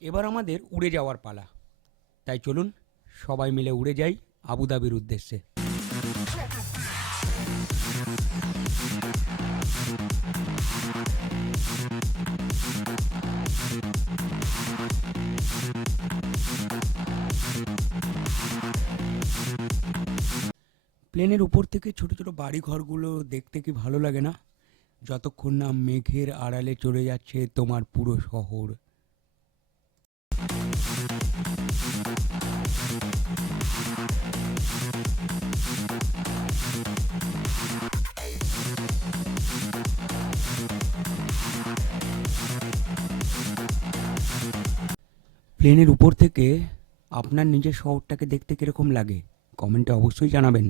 এবার আমাদের উড়ে যাওয়ার পালা। তাই চলুন সবাই মিলে উড়ে যাই আবুধাবির উদ্দেশ্যে। প্লেনের উপর থেকে ছোট ছোট বাড়ি ঘরগুলো দেখতে কি ভালো লাগে না? যতক্ষণ না মেঘের আড়ালে চলে যাচ্ছে তোমার পুরো শহর। প্লেনের উপর থেকে আপনার নিজের শহরটাকে দেখতে কিরকম লাগে কমেন্টে অবশ্যই জানাবেন।